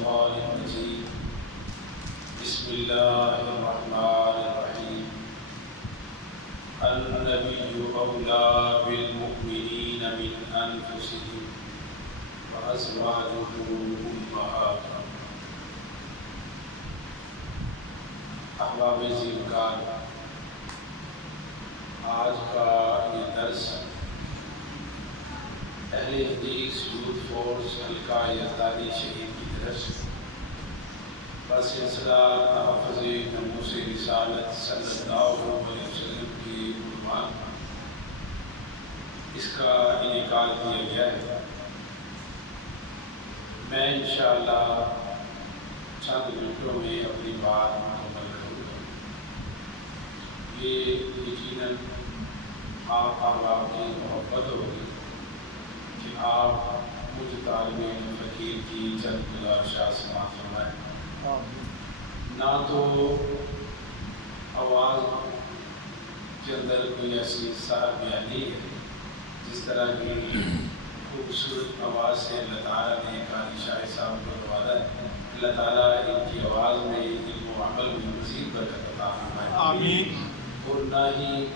الشيطان الرجيم بسم الله الرحمن الرحيم النبي أولى بالمؤمنين من أنفسهم وأزواجه أمهاتهم. احباب ذیکار، آج کا یہ درس اہل حدیث یوتھ فورس حلقہ یزدانی شہید کی طرف سے بسلسلہ تحفظ ناموس رسالت صلی اللہ علیہ وسلم کی عنوان اس کا انعقاد کیا گیا ہے۔ میں انشاءاللہ چند منٹوں میں اپنی بات مکمل کروں گا۔ یہ یقیناً آپ احباب کی محبت ہوگی کہ آپ مجھ طالب علم فقیر کی چند گزارشات سماعت فرمائیں۔ نہ تو آواز کے اندر کوئی ایسی صاحب بیانی ہے، جس طرح کی خوبصورت آواز سے اللہ تعالیٰ نے قاری شاہ صاحب کو نوازا ہے۔ اللہ تعالیٰ ان کی آواز میں علم و عمل میں مزید برکت عطا فرمائے، آمین۔ اور نہ ہی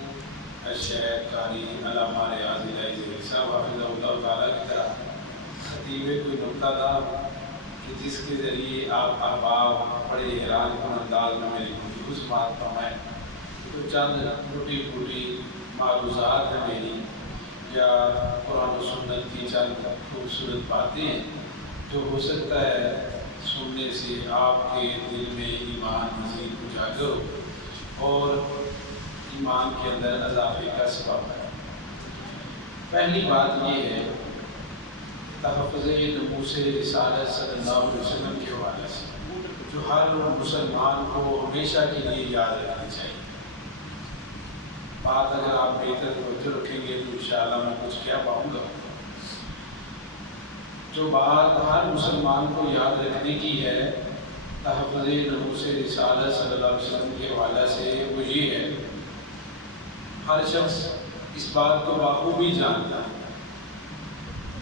شیخ قاری علامہ ریاض الہی ظہیر صاحب حافظہ اللہ تعالیٰ کی طرح خطیب کوئی نکتہ دار کہ جس کے ذریعے آپ احباب بڑے حیران کن انداز میں میری گفتگو سماعت فرمائیں۔ تو چند ٹوٹی پھوٹی معروضات ہیں میری، یا قرآن و سنت کی چند خوبصورت باتیں ہیں جو ہو سکتا ہے سننے سے آپ کے دل میں ایمان مزید اجاگر ہو اور ایمان کے اندر اضافے کا سبب ہے۔ پہلی بات یہ ہے تحفظ ناموس رسالت صلی اللہ علیہ وسلم کے حوالے سے، جو ہر مسلمان کو ہمیشہ کے لیے یاد رکھنی چاہیے۔ بات اگر آپ بہتر توجہ رکھیں گے تو انشاءاللہ میں کچھ کہہ پاؤں گا۔ جو بات ہر مسلمان کو یاد رکھنے کی ہے تحفظ ناموس رسالت صلی اللہ علیہ وسلم کے حوالے سے، وہ یہ ہے ہر شخص اس بات کو بخوبی جانتا ہے،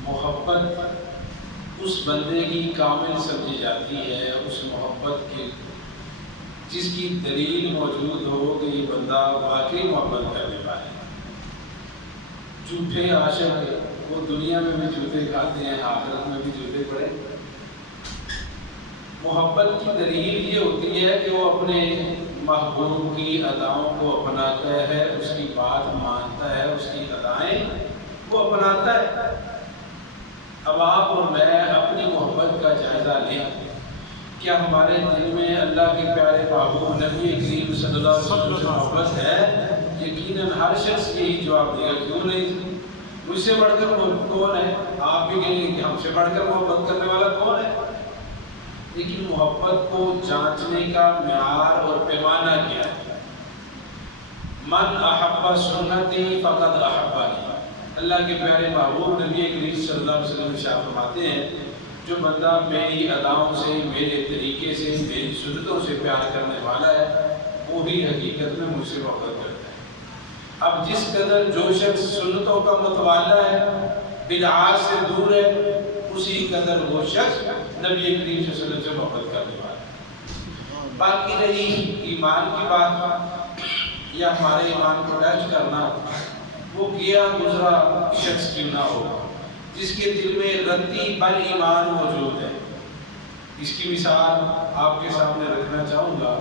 محبت اس بندے کی کامل سمجھی جاتی ہے، اس محبت کی جس کی دلیل موجود ہو کہ یہ بندہ واقعی محبت کرنے والا ہے۔ جھوٹے عاشق وہ دنیا میں بھی جوتے کھاتے ہیں، آخرت میں بھی جوتے پڑے۔ محبت کی دلیل یہ ہوتی ہے کہ وہ اپنے محبوب کی اداؤں کو اپناتا ہے، اس کی بات مانتا ہے، اس کی ادائیں وہ اپناتا ہے۔ اب آپ اور میں اپنی محبت کا جائزہ لیں، کیا ہمارے دل میں اللہ کے پیارے محبوب نبی کریم صلی اللہ علیہ وسلم سے محبت ہے؟ یقیناً ہر شخص یہی جواب دے گا، کیوں نہیں؟ مجھ سے بڑھ کر کون ہے؟ آپ بھی کہیں گے کہ ہم سے بڑھ کر محبت کرنے والا کون ہے؟ لیکن محبت کو جانچنے کا معیار اور پیمانہ کیا ہے؟ من احب سنتی فقد احبنی۔ اللہ کے پیارے محبوب نبی کریم صلی اللہ علیہ وسلم ارشاد فرماتے ہیں، جو بندہ میری اداؤں سے، میرے طریقے سے، میری سنتوں سے پیار کرنے والا ہے، وہی حقیقت میں مجھ سے محبت کرتا ہے۔ اب جس قدر جو شخص سنتوں کا متوالا ہے، بدعات سے دور ہے، اسی قدر وہ شخص نبی کریم صلی اللہ علیہ وسلم سے محبت کرنے والا ہے۔ باقی رہی ایمان کی بات یا ہمارے ایمان کو ٹچ کرنا، وہ گیا گزرا شخص کیوں نہ ہو جس کے دل میں رتی بل ایمان موجود ہے۔ اس کی مثال آپ کے سامنے رکھنا چاہوں گا۔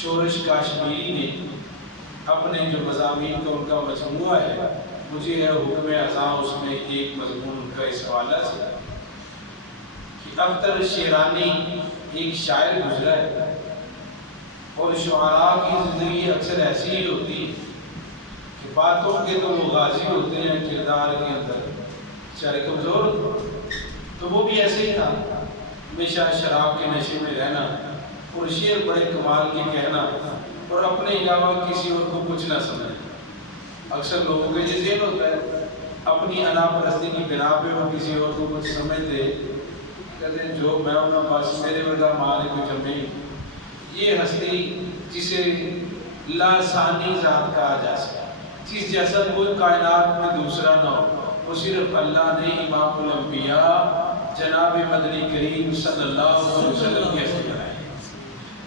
شورش کاشمیری نے اپنے جو مضامین کا ان کا مجموعہ ہے، مجھے ہے حکم اذاں، اس میں ایک مضمون ان کا اس حوالہ سے کہ اختر شیرانی ایک شاعر گزرا ہے، اور شعراء کی زندگی اکثر ایسی ہی ہوتی ہے کہ باتوں کے تو وہ غازی ہوتے ہیں، کردار کے اندر چہرے کمزور ہوتے۔ تو وہ بھی ایسے ہی تھا، ہمیشہ شراب کے نشے میں رہنا اور شعر بڑے کمال کے کہنا اور اپنے علاوہ کسی اور کو کچھ نہ سمجھنا۔ اکثر لوگوں کے یہ ذہن ہوتا ہے، اپنی انا پرستی کی بنا پہ وہ کسی اور کو کچھ سمجھتے، کہتے ہیں جو میں ہوں بس میرے ورگا مالک زمین۔ یہ ہستی جسے لاسانی ذات کہا جا سکتا، جس جیسا کوئی کائنات میں دوسرا نہ ہو، وہ صرف اللہ نے امام الانبیاء جناب مدنی کریم صلی اللہ علیہ وسلم کی ہستی بنائی.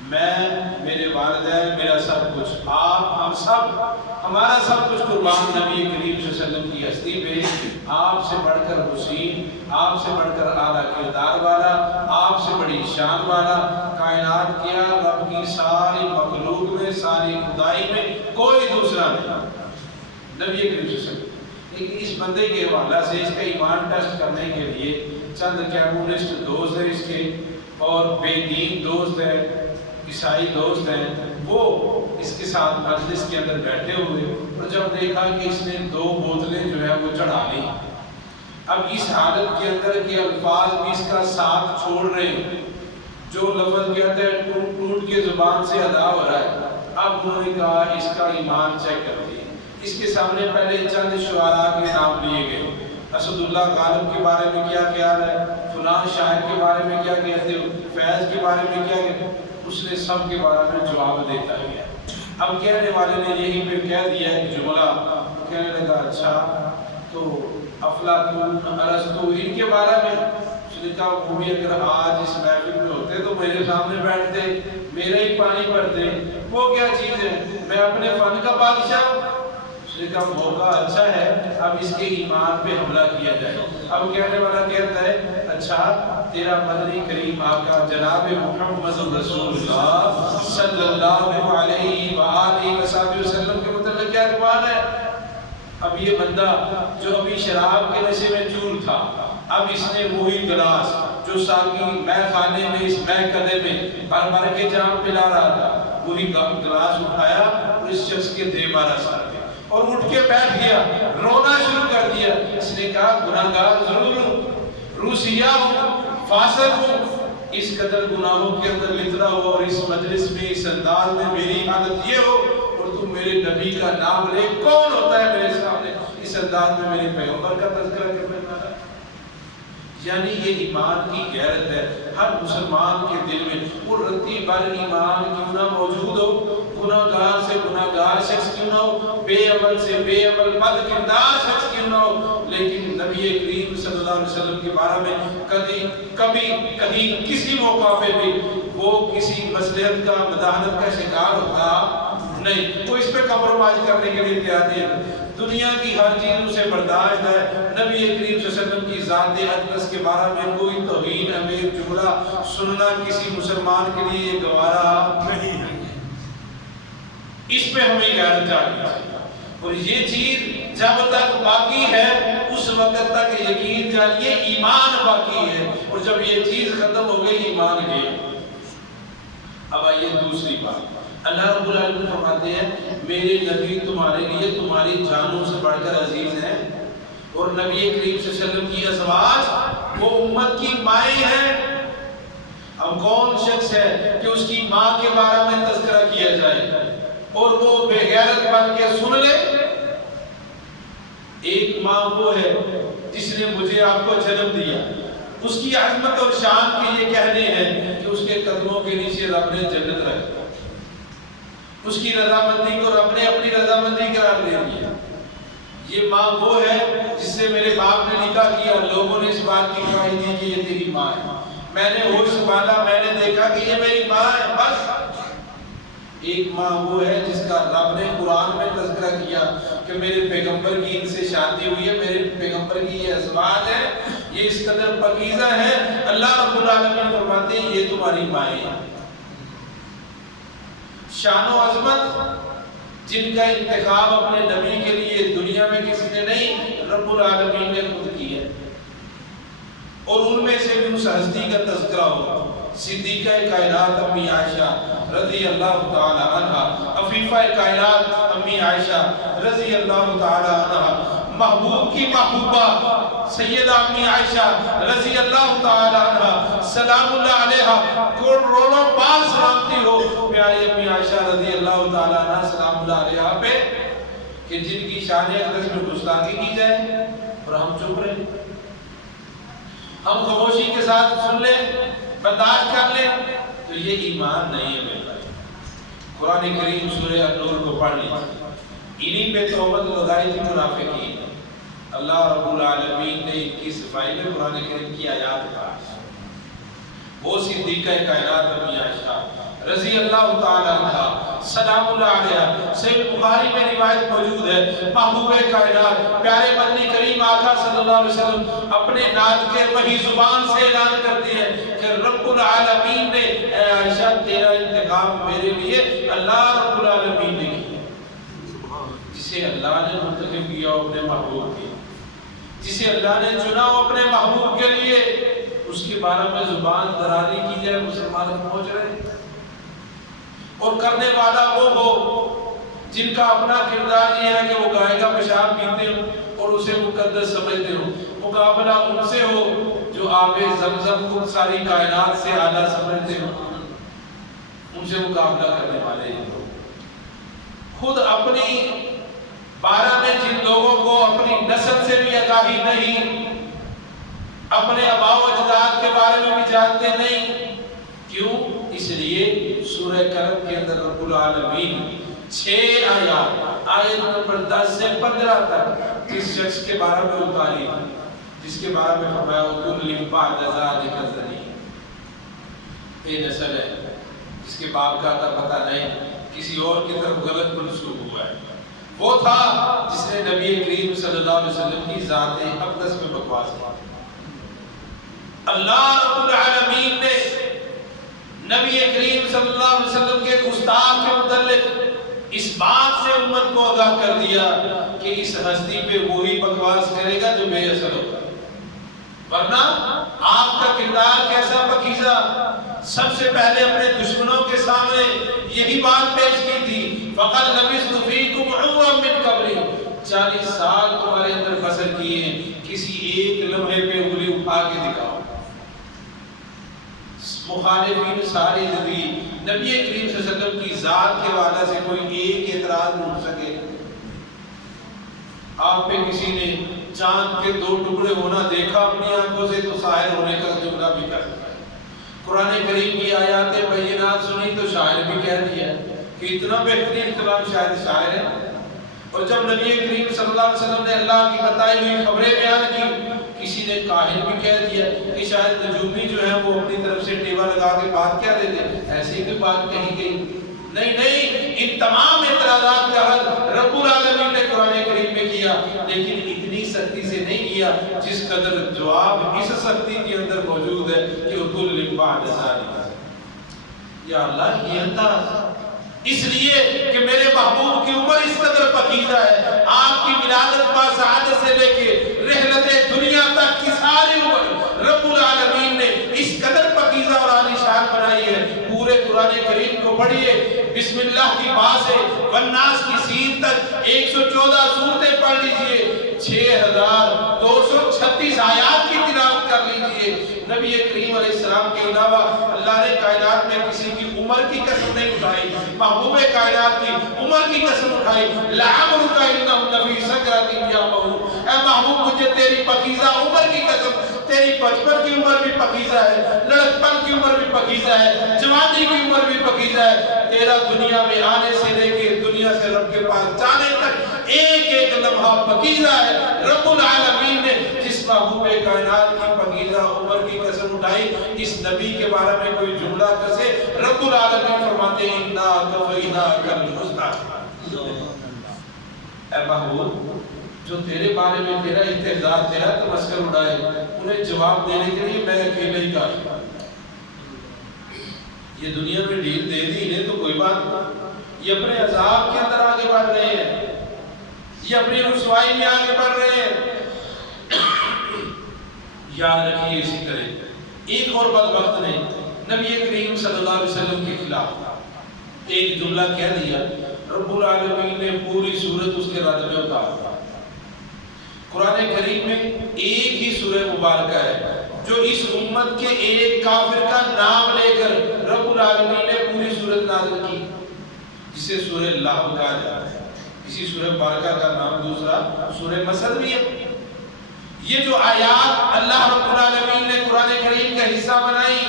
میں، میرے والدین، میرا سب کچھ، آپ، ہم سب، ہمارا سب کچھ قربان نبی کریم صلی اللہ علیہ وسلم کی ہستی پہ. آپ سے بڑھ کر حسین، آپ سے بڑھ کر اعلیٰ کردار والا، آپ سے بڑی شان والا، کائنات کیا رب کی ساری مخلوق میں، ساری خدائی میں کوئی دوسرا نہیں، نبی کریم صلی اللہ علیہ وسلم. لیکن اس بندے کے حوالہ سے اس کا ایمان ٹیسٹ کرنے کے لیے چند کمیونسٹ دوست ہیں اس کے، اور بے دین دوست ہیں، عیسائی دوست ہیں، وہ اس کے ساتھ مجلس کے اندر بیٹھے ہوئے، اور جب دیکھا کہ اس نے 2 بوتلیں جو ہے وہ چڑھا لی. اب اس حالت کے اندر کے الفاظ بھی اس کا ساتھ چھوڑ رہے ہیں، جو لفظ کہتے ہیں ٹوٹ ٹوٹ کے زبان سے ادا ہو رہا ہے. اب انہوں نے کہا اس کا ایمان چیک کر دیا. اس کے سامنے پہلے چند شعراء کے نام لیے گئے. اسد اللہ غالب کے بارے میں کیا خیال ہے، فلاں شاعر کے بارے میں کیا کہتے ہو، فیض کے بارے میں کیا کہتے. اس نے سب کے بارے میں جواب دیتا گیا. اب کہنے والے نے یہی پہ کہہ دیا ایک جملہ، کہنے لگا اچھا تو افلاطون، ارسطو، ان کے بارے میں. اس نے کہا وہ بھی اگر آج اس محفل میں ہوتے تو میرے سامنے بیٹھتے، میرا ہی پانی پڑتے. وہ کیا چیز ہے، میں اپنے فن کا بادشاہ ہوں. اس نے کہا موقع اچھا ہے، اب اس کے ایمان پہ حملہ کیا جائے. اب کہنے والا کہتا ہے اچھا تیرا مدنی کریم آقا جناب محمد رسول اللہ صلی اللہ علیہ وآلہ وسلم کے متعلق کیا گمان ہے. اب یہ بندہ جو ابھی شراب کے نشے میں چور تھا، اب اس نے وہی گلاس جو ساقی مے خانے میں اس مے کدے میں بھر بھر کے جام پلا رہا تھا، وہی گلاس اٹھایا اور اس شخص کے دے مارا سر پہ، اور اٹھ کے بیٹھ گیا، رونا شروع کر دیا. اس نے کہا گناہگار ضرور ہوں، روسیہ ہوں، فاسق ہوں، اس قدر گناہوں کے اندر لترا ہوا، اور اس مجلس میں اس انداز میں میری حالت یہ ہو اور تم میرے نبی کا نام لے. کون ہوتا ہے میرے سامنے اس انداز میں میرے پیغمبر کا تذکرہ کرنے والا؟ یعنی یہ ایمان کی غیرت ہے ہر مسلمان کے دل میں. وہ رتی بر ایمان کیوں نہ موجود ہو، گناہگار سے گناہگار شخص کیوں نہ ہو، بے عمل سے بے عمل بد کردار شخص کیوں نہ ہو، لیکن نبی کریم صلی اللہ علیہ وسلم کے بارے میں کبھی کسی موقع پہ بھی وہ کسی مصلحت کا مداحنت کا شکار ہوتا نہیں. وہ اس پہ کمپرومائز کرنے کے لیے تیار نہیں ہے. دنیا کی ہر چیز اسے برداشت ہے. نبی کریم صلی اللہ علیہ وسلم کی ذات اقدس کے بارے میں کوئی توہین امیز جملہ سننا کسی مسلمان کے لیے گوارا نہیں ہے. اس پہ ہمیں غیرت چاہیے، اور یہ چیز جب تک باقی ہے اس وقت تک یقین جانیے ایمان باقی ہے، اور جب یہ چیز ختم ہو گئی ایمان گئے. اب آئیے دوسری بات، اللہ رب العالمین فرماتے ہیں میرے نبی تمہارے لیے تمہاری جانوں سے بڑھ کر عزیز ہیں، اور نبی کریم صلی اللہ علیہ وسلم کی ازواج وہ امت کی مائیں ہیں. اب کون شخص ہے کہ اس کی ماں کے بارے میں تذکرہ کیا جائے اور وہ بے غیرت بن کے سن لے؟ ایک ماں وہ ہے جس نے مجھے آپ کو جنم دیا، اس کی عظمت اور شان کے یہ کہنے ہیں کہ اس کے قدموں کے نیچے رب نے جنت رکھ دی، اس کی رضامندی کو رب نے اپنی رضامندی قرار دے دیا. یہ ماں وہ ہے جس سے میرے باپ نے نکاح کیا، لوگوں نے اس بات کی گواہی دی کہ یہ تیری ماں ہے. میں نے ہوش سنبھالا، میں نے دیکھا کہ یہ میری ماں ہے. بس ایک ماں وہ ہے جس کا رب نے قرآن میں تذکرہ کیا کہ میرے پیغمبر کی ان سے شادی ہوئی ہے، میرے پیغمبر کی یہ ازواج ہے، یہ اس قدر پاکیزہ ہے. اللہ رب العالمین فرماتے ہیں یہ تمہاری مائیں ہیں. شان و عظمت جن کا انتخاب اپنے نبی کے لیے دنیا میں کسی نے نہیں، رب العالمین نے خود کی ہے. اور ان میں سے بھی اس ہستی کا تذکرہ ہو، صدیقہ کائنات امی عائشہ رضی اللہ تعالی عنہ، عفیفہ کائنات امی عائشہ رضی اللہ تعالی عنہ، محبوب کی محبوبہ سیدہ امی عائشہ رضی اللہ تعالی عنہ، سلام اللہ علیہا، کروڑوں بار سلامتی ہو پیاری امی عائشہ رضی اللہ تعالی عنہ سلام اللہ علیہا پہ، کہ جن کی شان اقدس میں گستاخی کی جائے اور ہم چپ رہے، ہم خاموشی کے ساتھ سن لیں، برداشت کر لیں، تو یہ ایمان نہیں ہے میرے بھائی. قرآن کریم سورہ النور کو پڑھ لیجیے. انہی پہ تہمت لگائی تھی منافقین. اللہ رب العالمین نے ان کی صفائی میں قرآن کریم کی آیات کہا. وہ صدیقہ کائنات امی عائشہ رضی اللہ تعالی عنہ سلام اللہ علیہ، صحیح بخاری میں روایت موجود ہے، محبوب کائنات پیارے مدنی کریم آقا صلی اللہ علیہ وسلم اپنے نات کے وہی زبان سے اعلان کرتے ہیں کہ رب العالمین نے، اے عائشہ تیرا انتخاب میرے لیے اللہ رب العالمین نے کیا. جسے اللہ نے منتخب کیا اپنے محبوب کے، جسے اللہ نے چنا اپنے محبوب کے لیے، اس کے بارے میں زبان درازی کی جائے مسلمان پہنچ رہے ہیں. اور کرنے والا وہ ہو جن کا اپنا کردار یہ ہے کہ وہ گائے کا پیشاب پیتے ہوں اور اسے مقدس سمجھتے ہوں. مقابلہ ان سے ہو جو آب زمزم کو ساری کائنات سے اعلیٰ سمجھتے ہوں. ان سے مقابلہ کرنے والے ہیں لوگ. خود اپنی بارہ میں جن لوگوں کو اپنی نسل سے بھی آگاہی نہیں، اپنے آباء و اجداد کے بارے میں بھی جانتے نہیں. کیوں؟ اس لیے سورہ کہف کے اندر رب العالمین 6 آیات، آیت نمبر 10 سے 15 تک جس شخص کے بارے میں اتاری، جس کے بارے میں فرمایا وَكُلِّ بَعْدَ ذَلِكَ زَنِيمٌ، یہ نسل ہے جس کے باپ کا پتہ نہیں، کسی اور کی طرف غلط منسوب ہوا ہے. وہ تھا جس نے نبی کریم صلی اللہ علیہ وسلم کی ذات اقدس میں بکواس کی. اللہ رب العالمین نے نبی کریم صلی اللہ علیہ وسلم کے گستاخ کے متعلق اس بات سے امت کو آگاہ کر دیا کہ اس ہستی پہ وہی بکواس کرے گا جو بے اثر ہوگا. ورنہ آپ کا کردار کیسا پاکیزہ. سب سے پہلے اپنے دشمنوں کے سامنے یہی بات پیش کی تھی، فَقَدْ لَبِثْتُ فِيكُمْ عُمُرًا مِّن قَبْلِي، 40 سال تمہارے اندر بسر کیے، کسی ایک لمحے پہ انگلی اٹھا کے دکھاؤ. مخالفین ساری زندگی نبی کریم صلی اللہ علیہ وسلم کی ذات کے وعدہ سے کوئی ایک اعتراض نہ اٹھ سکے. آپ پہ کسی نے چاند کے 2 ٹکڑے ہونا دیکھا اپنی آنکھوں سے تو ساحر ہونے کا جملہ بھی کر سکتا ہے. قرآن کریم کی آیات بینات سنی تو شاعر بھی کہہ دیا کہ اتنا بہترین کلام شاید شاعر ہے. اور جب نبی کریم صلی اللہ علیہ وسلم نے اللہ کی بتائی ہوئی خبریں بیان کی، کسی نے کاہن بھی کہہ دیا کہ شاید نجومی جو ہیں وہ اپنی طرف سے ٹیوا لگا کے بات کیا دیتے، ایسی کوئی بات کہی گئی نہیں. ان تمام اعتراضات کا حل رب العالمین نے قرآن کریم میں کیا، لیکن اتنی سختی سے نہیں کیا جس قدر جواب اس سختی کے اندر موجود ہے کہ اتل بعد ذالک. یا اللہ یہ انداز اس لیے کہ میرے محبوب کی عمر اس قدر پاکیزہ ہے، آپ کی ولادت با سعادت سے لے کے رحلت دنیا تک کی ساری عمر رب العالمین نے اس قدر پاکیزہ اور عالی شان بنائی ہے. پورے قرآن کریم کو پڑھیے، بسم اللہ کی با سے والناس کی سین تک 114 سورتیں پڑھ لیجئے، 6236 آیات کی تلاوت کر لیجئے. نبی کریم علیہ السلام کے علاوہ اللہ نے کائنات میں کسی کی عمر کی قسم نہیں اٹھائی، محبوب کائنات کی عمر کی قسم اٹھائی. لعمرک انہم لفی سکرۃ یعمہون، اے محبوب مجھے تیری پاکیزہ عمر کی قسم، تیری بچپن کی عمر بھی پاکیزہ ہے، لڑکپن کی عمر بھی پاکیزہ ہے، جوانی کی عمر بھی پاکیزہ ہے. تیرا دنیا میں آنے سے لے کے دنیا سے رب کے پاس جانے تک ایک ایک لمحہ پاکیزہ ہے. رب العالمین نے جس محبوب کائنات کی پاکیزہ عمر کی قسم اٹھائی، اس نبی کے بارے میں کوئی جملہ کسے رب العالمین فرماتے ہیں انا کفیناک الحسنی. اے محبوب جو تیرے بارے میں تیرا استہزاء تیرا تمسخر اڑائے، انہیں جواب دینے کے لیے میں اکیلے ہی کافی. یہ دنیا میں ڈھیل دے دی انہیں تو کوئی بات نہیں، یہ اپنے عذاب کے اندر آگے بڑھ رہے ہیں، یہ اپنی رسوائی میں آگے بڑھ رہے ہیں. یاد رکھیے اسی طرح ایک اور بدبخت نے نبی کریم صلی اللہ علیہ وسلم کے خلاف ایک جملہ کہہ دیا، رب العالمین نے پوری سورت اس کے رد میں اتار. قرآن کریم میں ایک ہی سورہ مبارکہ ہے جو اس امت کے ایک کافر کا نام لے کر رب العالمین نے پوری سورت نازل کی، جسے سورہ لہب کہا جاتا ہے. اسی سورہ مبارکہ کا نام دوسرا سورہ مسد بھی ہے. یہ جو آیات اللہ رب العالمین نے قرآن کریم کا حصہ بنائی،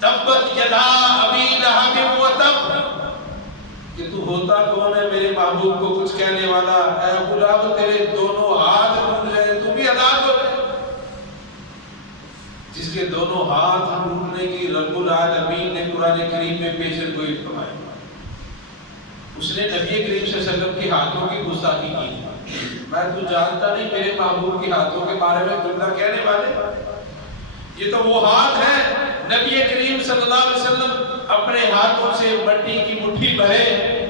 تبت یدا ابی لہب وتب، کہ تو ہوتا کون ہے میرے محبوب کو کچھ کہنے والا، اے ابو لہب تیرے دونوں ہاتھ ٹوٹ جائیں دونوں ہاتھ ٹوٹنے کی رب العالمین نے قرآن کریم میں پیشن گوئی فرمائی. اس نے نبی کریم صلی اللہ علیہ وسلم کے ہاتھوں کی گستاخی کی. میں تو جانتا نہیں میرے محبوب کے ہاتھوں کے بارے میں جملہ کہنے والے. یہ تو وہ ہاتھ ہے نبی کریم صلی اللہ علیہ وسلم اپنے ہاتھوں سے مٹی کی مٹھی بھرے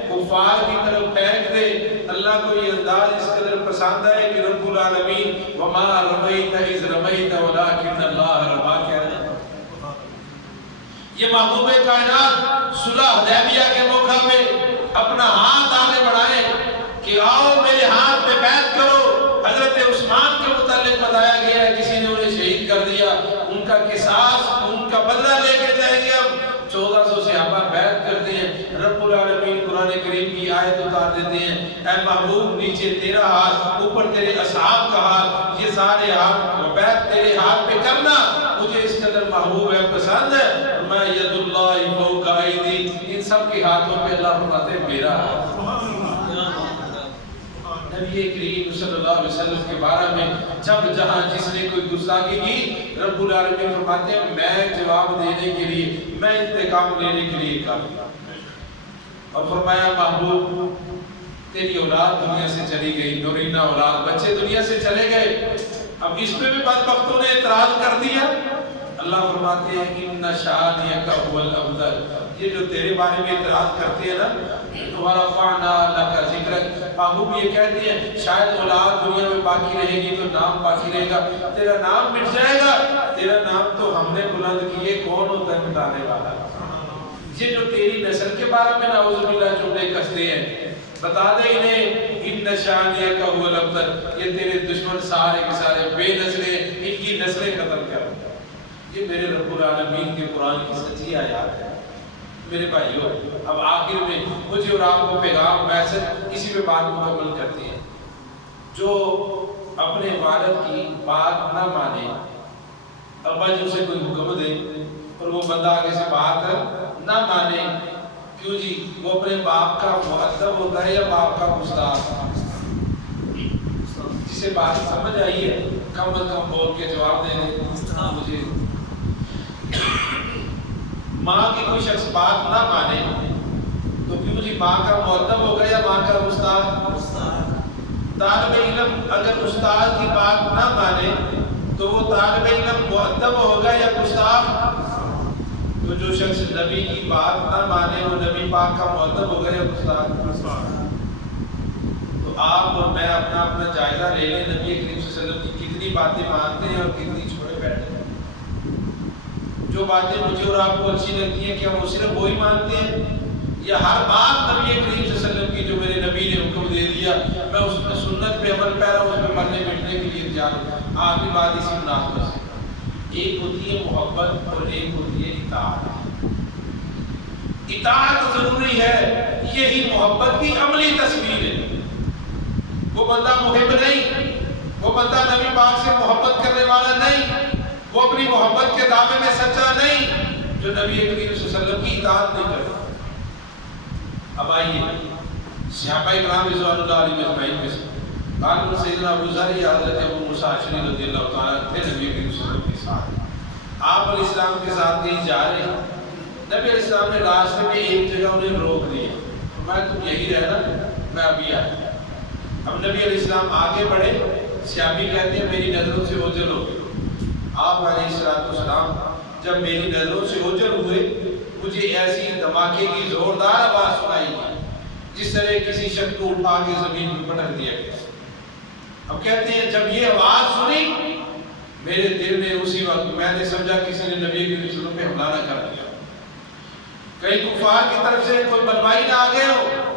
کفار کی طرف پھینک دے. اللہ کو یہ انداز اس قدر پسند ہے کہ رب العالمین وما رمیت اذ رمیت ولکن اللہ رما کہہ رہے ہیں. یہ محبوب کائنات صلح حدیبیہ کے موقع پہ اپنا ہاتھ آگے بڑھائے کہ آؤ میرے ہاتھ پہ بیعت کرو. حضرت عثمان کے متعلق بتایا گیا ہے کسی نے انہیں شہید کر دیا, ان کا قصاص ان کا بدلہ لے کے جائیں گے. ہم 1400 صحابہ بیعت کرتے ہیں. رب العالمین قرآن کریم کی آیت اتار دیتے ہیں, اے محبوب نیچے تیرا ہاتھ, اوپر تیرے اصحاب کا ہاتھ, یہ سارے ہاتھ بیعت تیرے ہاتھ پہ کرنا مجھے اس قدر محبوب ہے, پسند ہے. میں ید اللہ فوق ایدی, ان سب کے ہاتھوں پہ اللہ فرماتے ہیں میرا ہاتھ. نبی کریم صلی اللہ علیہ وسلم کے بارے میں جب جہاں جس نے کوئی گستاخی کی رب العالمین فرماتے ہیں میں جواب دینے کے لیے, میں انتقام لینے کے لیے کافی. اور فرمایا محبوب تیری اولاد دنیا سے چلی گئی, نورینہ اولاد, بچے دنیا سے چلے گئے. اب اس پہ بھی بدبختوں نے اعتراض کر دیا. اللہ فرماتے ہیں ان شانئک هو الابتر, یہ جو تیرے بارے میں اعتراض کرتے ہیں نا, ورفعنا لک ذکرک, محبوب یہ کہتے ہیں شاید اولاد دنیا میں باقی رہے گی تو نام باقی رہے گا, تیرا نام مٹ جائے گا. تیرا نام تو ہم نے بلند کیے, کون ہوتا ہے مٹانے والا. یہ جو تیری نسل کے بارے میں نعوذ باللہ جملے کستے ہیں, بتا دے انہیں ان شانئک هو الابتر, یہ تیرے دشمن سارے کے سارے بے نسلیں, ان کی نسلیں قتل کر. یہ میرے رب العالمین کے قرآن کی سچی آیات ہے. میرے بھائیو اب آخر میں مجھے اور آپ کو پیغام میسج اسی پہ بات مکمل کرتے ہیں. جو اپنے والد کی بات نہ مانے, ابا جی اسے کوئی حکم دے اور وہ بندہ آگے سے بات نہ مانے, کیوں جی وہ اپنے باپ کا مؤدب ہوتا ہے یا باپ کا گستاخ؟ جسے بات سمجھ آئی ہے کم از کم بول کے جواب دے دیں. مجھے ماں کی کوئی شخص بات نہ مانے تو کیوں جی ماں کا مؤدب ہوگا یا ماں کا گستاخ؟ طالب علم اگر استاد کی بات نہ مانے تو وہ طالب علم مؤدب ہوگا یا گستاخ؟ تو جو شخص نبی کی بات نہ مانے وہ نبی پاک کا مؤدب ہوگا یا گستاخ؟ تو آپ اور میں اپنا جائزہ لے لیں, نبی کریم صلی اللہ علیہ وسلم کی کتنی باتیں مانتے ہیں اور کتنی چھوڑے بیٹھے ہیں. جو باتیں مجھے اور آپ کو اچھی لگتی ہیں کہ ہم صرف وہی مانتے ہیں, یا ہر بات نبی کریم صلی اللہ علیہ وسلم کی جو میرے نبی نے حکم دے دیا میں اس میں سنت پہ عمل پیرا ہوں, اس میں مرنے مٹنے کے لیے تیار ہوں. آخری بات اسی مناسبت سے, ایک ہوتی ہے محبت اور ایک ہوتی ہے اطاعت. اطاعت ضروری ہے, یہی محبت کی عملی تصویر ہے. وہ بندہ محب نہیں, وہ بندہ نبی پاک سے محبت کرنے والا نہیں, وہ اپنی محبت کے دعوے میں سچا نہیں جو نبی کریم صلی اللہ علیہ وسلم کی اطاعت نہیں کرتا. اب آئیے صحابہ کرام رضوان اللہ علیہم اجمعین میں سے قال سیدنا ابو ذر یا حضرت ابو موسیٰ اشعری رضی اللہ تعالیٰ تھے نبی کریم صلی اللہ علیہ وسلم کے ساتھ. آپ علیہ السلام کے ساتھ کہیں جا رہے ہیں, نبی علیہ السلام نے راستے میں ایک جگہ انہیں روک دیا, میں تم یہی رہنا, میں ابھی آیا. اب نبی علیہ السلام آگے بڑھے, صحابی کہتے ہیں میری نظروں سے اوجھل ہو گئے. آپ علیہ السلام جب میری نظروں سے اوجھل ہوئے مجھے ایسی دھماکے کی زوردار آواز سنائی دی جس طرح کسی شخص کو اٹھا کے زمین پر پٹک دیا گیا. اب کہتے ہیں جب یہ آواز سنی میرے دل میں اسی وقت میں نے سمجھا کسی نے نبی کے رسول پہ حملہ نہ کر دیا, کہیں کفار کی طرف سے کوئی بنوائی نہ آ گئے ہو.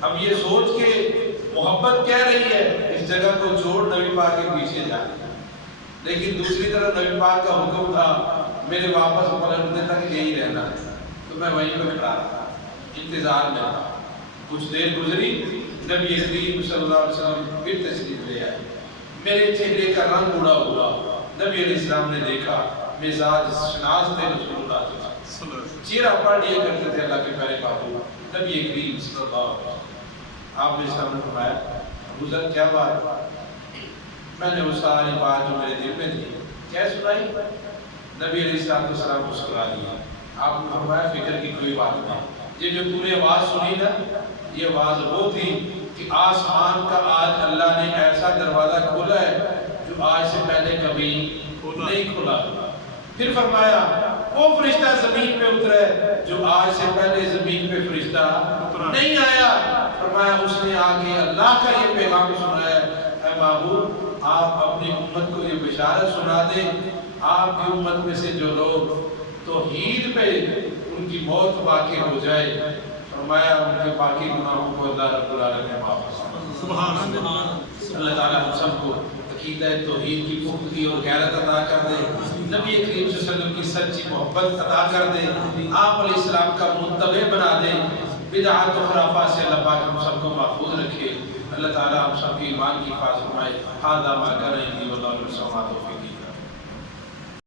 اب یہ سوچ کے محبت کہہ رہی ہے اس جگہ کو چھوڑ نبی پاک کے پیچھے جا, لیکن دوسری طرف نبی پاک کا حکم تھا میرے واپس پلٹنے تک یہی رہنا ہے. تو میں وہیں پہ کھڑا تھا, انتظار میں تھا. کچھ دیر گزری, نبی کریم صلی اللہ علیہ وسلم پھر تشریف لے آئے. میرے چہرے کا رنگ اڑا ہوا, نبی علیہ السلام نے دیکھا مزاج شناس تھے رسول اللہ صلی اللہ علیہ وسلم, چہرہ پڑھ لیا کرتے تھے اللہ کے پیارے محبوب نبی کریم صلی اللہ علیہ وسلم. آپ نے سامنے فرمایا ابو ذر کیا بات؟ میں نے وہ ساری بات جو میرے دل میں تھی کیا سنائی. نبی علیہ السلام مسکرا دیا. آپ نے فرمایا فکر کی کوئی بات نہیں. یہ جو تم نے آواز سنی نا، یہ آواز وہ تھی کہ آسمان کا آج اللہ نے ایسا دروازہ کھولا ہے جو آج سے پہلے کبھی نہیں کھلا. پھر فرمایا وہ فرشتہ زمین پہ اترا ہے جو آج سے پہلے زمین پہ فرشتہ نہیں آیا. فرمایا اس نے آگے اللہ کا یہ پیغام سنایا، اے محبوب آپ اپنی امت کو یہ بشارت سنا دیں، آپ کی امت میں سے جو لوگ توحید پہ ان کی موت واقع ہو جائے، فرمایا ان کے باقی گناہوں کو اللہ رب العالمین معاف فرمائے. سبحان اللہ. اللہ تعالیٰ ہم سب کو عقیدہ توحید کی پختگی اور غیرت عطا کر دے، نبی کریم صلی اللہ علیہ وسلم کی سچی محبت عطا کر دے، آپ علیہ السلام کا متبع بنا دے، بدعات و خرافات سے اللہ پاک ہم سب کو محفوظ رکھے. اللہ تعالیٰ ہم سب کے ایمان کی حفاظت فرمائے. ھذا ما کان عندی واللہ یعلم ما تخفون.